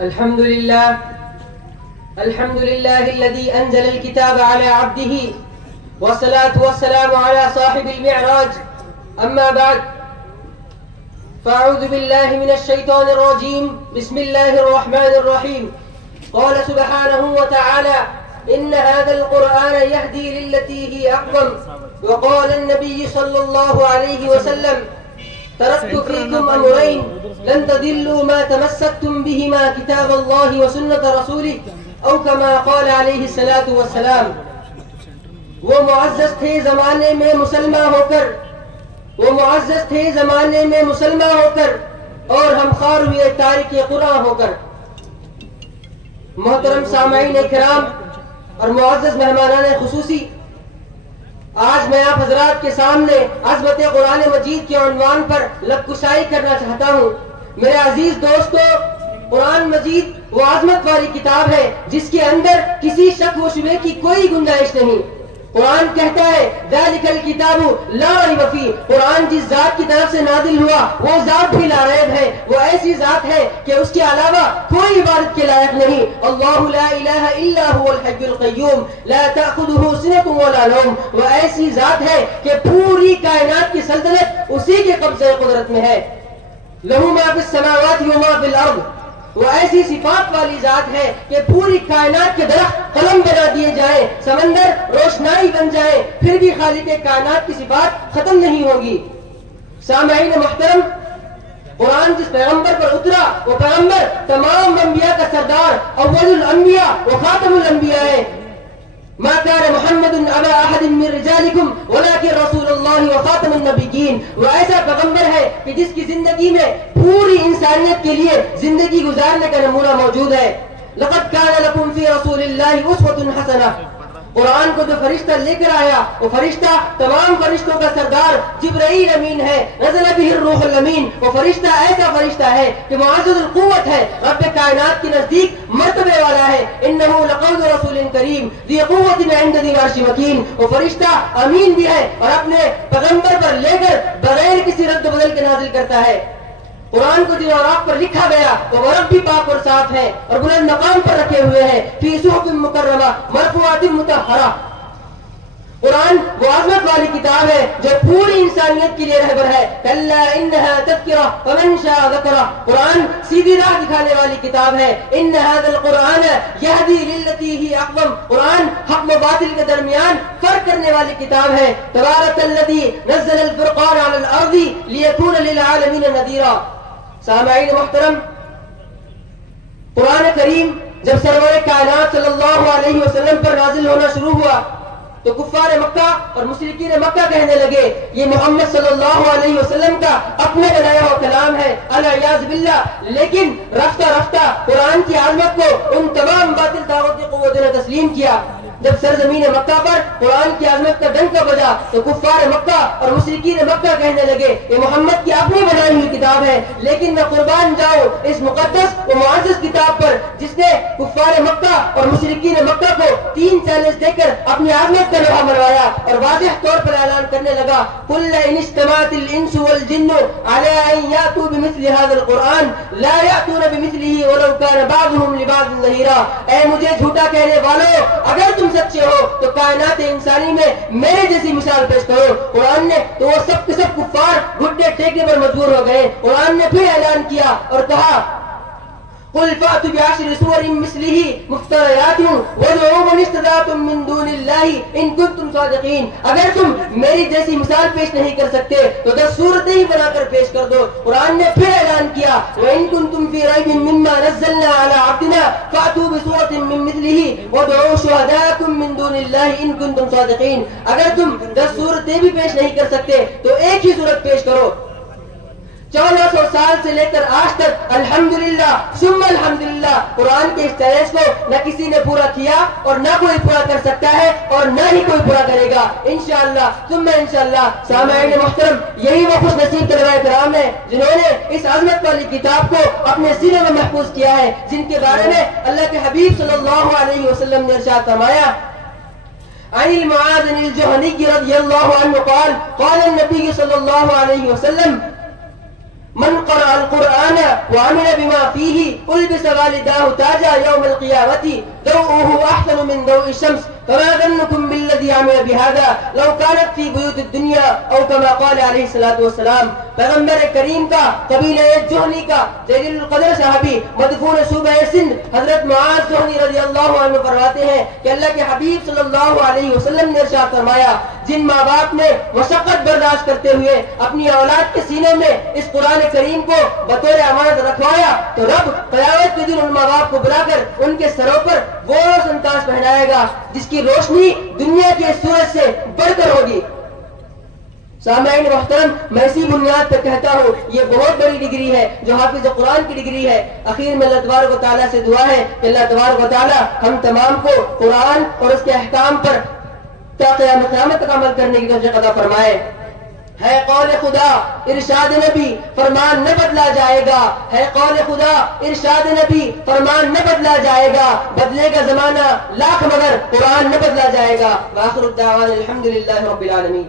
الحمد لله الذي أنزل الكتاب على عبده والصلاة والسلام على صاحب المعراج. أما بعد، فأعوذ بالله من الشيطان الرجيم. بسم الله الرحمن الرحيم. قال سبحانه وتعالى: إن هذا القرآن يهدي للتي هي أقوم. وقال النبي صلى الله عليه وسلم: تركت فيكم أمرين لن تضلوا ما تمسكتم بهما كتاب الله وسنة رسوله، او کما قال علیہ الصلوۃ والسلام. وہ معزز تھے زمانے میں مسلمان ہو کر اور ہم خوار ہوئے تارک قرآن ہو کر. محترم سامعین کرام اور معزز مہمانان خصوصی، آج میں آپ حضرات کے سامنے عظمت قرآن مجید کے عنوان پر لب کشائی کرنا چاہتا ہوں. میرے عزیز دوستو، قرآن مجید وہ عظمت والی کتاب ہے جس کے اندر کسی شک و شبہ کی کوئی گنجائش نہیں. قرآن کہتا ہے: ذالک الکتاب لا ریب فیہ. قرآن جس ذات کی طرف سے نازل ہوا وہ ذات بھی لا ریب ہے. وہ ایسی ذات ہے کہ اس کے علاوہ کوئی عبادت کے لائق نہیں. اللہ لا الہ الا هو الحی القیوم لا تأخذہ سنۃ ولا نوم. وہ ایسی ذات ہے کہ پوری کائنات کی سلطنت اسی کے قبضہ قدرت میں ہے. لہ ما فی السماوات وما فی الارض. وہ ایسی صفات والی ذات ہے کہ پوری کائنات کے درخت قلم بنا دیے جائیں، سمندر روشنائی بن جائیں، پھر بھی خالق کائنات کی صفات ختم نہیں ہوگی. سامعین محترم، قرآن جس پیغمبر پر اترا وہ پیغمبر تمام انبیاء کا سردار، اول الانبیاء و خاتم الانبیاء ہے. ما كان محمد ابا احد من رجالكم ولكن رسول الله وخاتم النبيين. وہ ایسا پیغمبر ہے کہ جس کی زندگی میں پوری انسانیت کے لیے زندگی گزارنے کا نمونہ موجود ہے. لقد كان لكم في رسول الله اسوة حسنة. قرآن کو جو فرشتہ لے کر آیا وہ فرشتہ تمام فرشتوں کا سردار جبرائیل امین ہے. نزل به الروح الامین. وہ فرشتہ ایسا فرشتہ ہے کہ معزز القوت ہے، رب کائنات کے نزدیک مرتبے والا ہے. انہ لقول رسول کریم ذی قوت عند ذی العرش مکین. وہ فرشتہ امین بھی ہے اور اپنے پیغمبر پر لے کر بغیر کسی رد و بدل کے نازل کرتا ہے. قرآن کو جن اوراق پر لکھا گیا وہ ورق بھی پاک اور صاف ہے اور بلند مقام پر رکھے ہوئے ہیں. فی صحف مکرمہ مرفوعات مطہرہ. قرآن وہ عظمت والی کتاب ہے جو پوری انسانیت کے لیے رہبر ہے. کلا انہا تذکرہ فمن شاء ذکرہ. قرآن سیدھی راہ دکھانے والی کتاب ہے. ان ھذا القرآن یہدی للتی ہی اقوم. قرآن حق و باطل کے درمیان فرق کرنے والی کتاب ہے. تبارک الذی نزل الفرقان علی الارض لیکون للعالمین نذیرا. سامعین محترم، قرآن کریم جب سرور کائنات صلی اللہ علیہ وسلم پر نازل ہونا شروع ہوا تو کفار مکہ اور مشرکین مکہ کہنے لگے یہ محمد صلی اللہ علیہ وسلم کا اپنے بنایا ہوا کلام ہے، العیاذ باللہ. لیکن رفتہ رفتہ قرآن کی عظمت کو ان تمام باطل طاغوتی قوتوں نے تسلیم کیا. جب سرزمین مکہ پر قرآن کی عظمت کا ڈنکا بجا تو کفار مکہ اور مشرکین مکہ کہنے لگے یہ محمد کی اپنی بنائی ہوئی کتاب ہے. لیکن میں قربان جاؤں اس مقدس و معزز کتاب پر جس نے کفار مکہ اور مشرکین مکہ کو 3 چیلنج دے کر اپنی عظمت کا لوہا منوایا اور واضح طور پر اعلان کرنے لگا: قل ان اجتمعت الانس والجن على ان ياتوا بمثل هذا القرآن لا ياتون بمثله ولو كان بعضهم لبعض ظهيرا. اے مجھے جھوٹا کہنے والوں، اگر تم سچے ہو تو کائنات انسانی میں میرے جیسی مثال پیش کرو. قرآن نے تو وہ سب کے سب کفار گھٹنے ٹیکنے پر مجبور ہو گئے. قرآن نے پھر اعلان کیا اور کہا: قل فأتوا بعشر سور مثله مفتريات وادعوا من استطعتم من دون الله إن كنتم صادقين. اگر تم میری جیسی مثال پیش نہیں کر سکتے تو 10 سورتیں ہی بنا کر پیش کر دو. قرآن نے پھر اعلان کیا: وإن كنتم في ريب مما نزلنا على عبدنا فأتوا بسورة من مثله وادعوا شهداءكم من دون الله إن كنتم صادقين. اگر تم 10 سورتیں بھی پیش نہیں کر سکتے تو ایک ہی سورت پیش کرو. 1400 سال سے لے کر آج تک الحمدللہ ثم الحمدللہ قرآن کے اس چیلنج کو نہ کسی نے پورا کیا اور نہ کوئی پورا کر سکتا ہے اور نہ ہی کوئی پورا کرے گا انشاءاللہ ثم انشاءاللہ. سامعین محترم، یہی وہ خوش نصیب طلباء کرام ہیں جنہوں نے اس عظمت والی کتاب کو اپنے سینے میں محفوظ کیا ہے، جن کے بارے میں اللہ کے حبیب صلی اللہ علیہ وسلم نے ارشاد فرمایا: عن المعاذ الجهني رضي الله عنه قال قال النبي صلى الله عليه وسلم: من قرأ القرآن وعمل بما فيه ألبس والداه تاجا يوم القيامة ضوءه أحسن من ضوء الشمس فما ظنكم بالذي عمل بهذا لو كانت في بيوت الدنيا أو كما قال عليه الصلاة والسلام. پیغمبر کریم کا قبیلہ جہنی کا جلیل القدر صحابی مدفون صوبہ سندھ حضرت معاذ جہنی رضی اللہ عنہ فرماتے ہیں کہ اللہ کے حبیب صلی اللہ علیہ وسلم نے ارشاد فرمایا جن ماں باپ نے مشقت برداشت کرتے ہوئے اپنی اولاد کے سینے میں اس قرآن کریم کو بطور امانت رکھوایا تو رب قیامت کے دن ان ماں باپ کو بلا کر ان کے سروں پر وہ سنتاج پہنائے گا جس کی روشنی دنیا کے سورج سے بڑھ کر ہوگی. سامعین محترم، میں اسی بنیاد پر کہتا ہوں یہ بہت بڑی ڈگری ہے جو حافظ قرآن کی ڈگری ہے. اخیر میں اللہ تبارک و تعالیٰ سے دعا ہے کہ اللہ تبارک و تعالیٰ ہم تمام کو قرآن اور اس کے احکام پر تا قیامت تک عمل کرنے کی توفیق عطا فرمائے. ہے قول خدا ارشاد نبی فرمان نہ بدلا جائے گا، ہے قول خدا ارشاد نبی فرمان نہ بدلا جائے گا، بدلے کا زمانہ لاکھ مگر قرآن نہ بدلا جائے گا. وآخر الدعوان الحمدللہ رب العالمین.